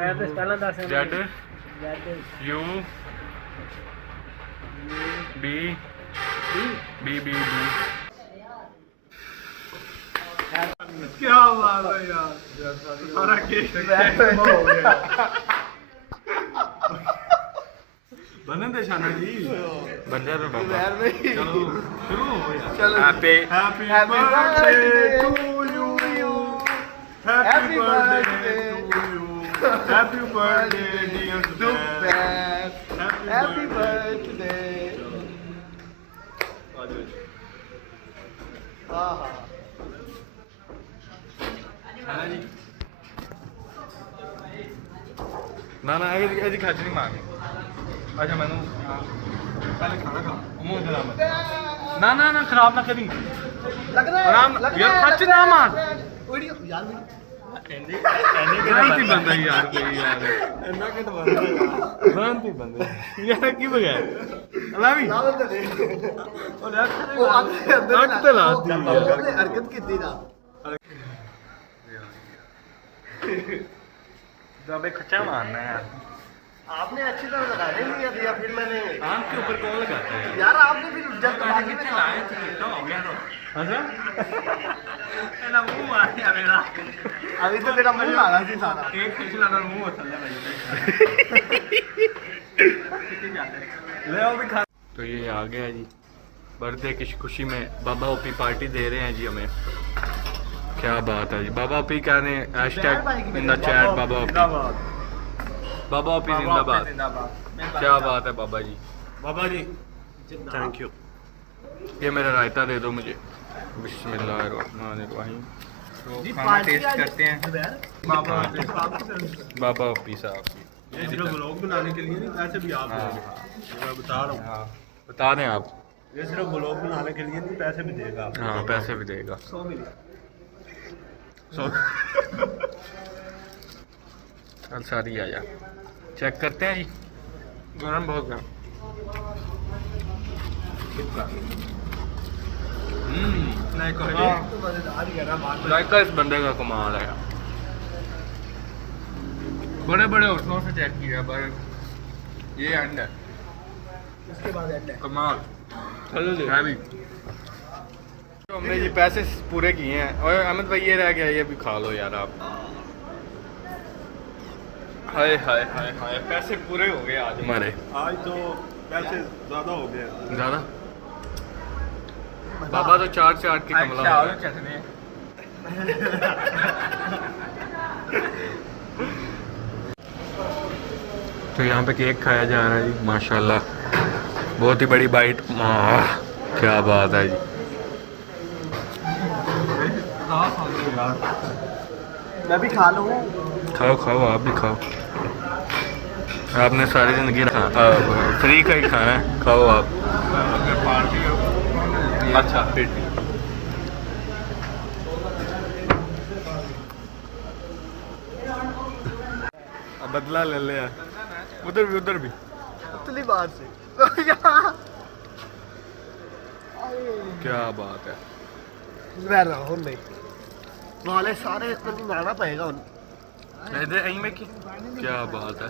Z U B B B B. क्या बात है यार, सारा केक हो गया। बने थे शाना जी, बन जा तो बाबा। चलो शुरू हो गया। Happy birthday to you, happy birthday to you, happy birthday dear Zubair, happy birthday. हाँ हाँ ना ना ऐसी खच नहीं मांगी। अच्छा मैनू पहले खाना खा। मुंह जला मत। ना ना ना खराब ना करी। लग रहा है यार खच ना मार। वीडियो यार, गलती बंदा यार कोई यार इतना किट बंदा गलती बंदा यार की बगैर अलावी लावल ते दे और यार वो अंदर ते ला दी ਉਹਨੇ हरकत ਕੀਤੀ ना। अबे खच्चा मारना है। आपने अच्छी तरह लगाने नहीं दिया, फिर मैंने आम के ऊपर कौन लगाता है यार आपने फिर जब आगे से लाए थे कितना हो गया तो अच्छा ना मुंह आ गया मेरा। अभी तो तेरा मुंह आ रहा थी सारा। एक खिच लाना मुंह थल्ले भाई ले आओ भी खा। तो ये आ गया जी बर्थडे की खुशी में बाबा ओपी पार्टी दे रहे हैं जी हमें। क्या बात है जी, बाबा ओपी कह रहे हैं hashtag in the chat Baba OP, Baba OP जिंदाबाद। क्या बात है बाबा जी, बाबा जी थैंक यू। ये मेरा रायता दे दो मुझे। बिस्मिल्लाहिर्रहमानिर्रहीम। तो खाना टेस्ट करते हैं बाबा ओपी साहब की। ये सिर्फ व्लॉग बनाने के लिए नहीं, पैसे भी आप देंगे। मैं बता रहा हूँ, बता दें आप। ये सिर्फ व्लॉग बनाने के लिए नहीं, पैसे भी देगा। हाँ पैसे भी देगा। 100 मिले। चल सारी आ जा, चेक करते हैं जी। गरम बहुत गरम। जायका इस बंदे का कमाल है। बड़े बड़े होटलों से चेक किया पर ये एंड है, इसके बाद एंड है। कमाल। चलो है भी तो हमने ये पैसे पूरे किए हैं। और अहमद भाई ये रह गया, ये भी खा लो यार आप। हाय हाय हाय हाय पैसे पूरे हो गए आज हमारे। आज तो पैसे ज्यादा हो गए। ज्यादा बाबा तो चाट चाट के कमला हो गया। तो यहाँ पे केक खाया जा रहा है जी माशाल्लाह, बहुत ही बड़ी बाइट। क्या बात है जी। मैं भी खा लूँ। खाओ खाओ आप भी खाओ, आपने सारी जिंदगी फ्री का ही खाना है, खाओ आप। अच्छा फिर बदला ले लिया, उधर भी उतली बार से। क्या बात है। मैं रहा नहीं वाले सारे इसमें लाना पड़ेगा। क्या बात है।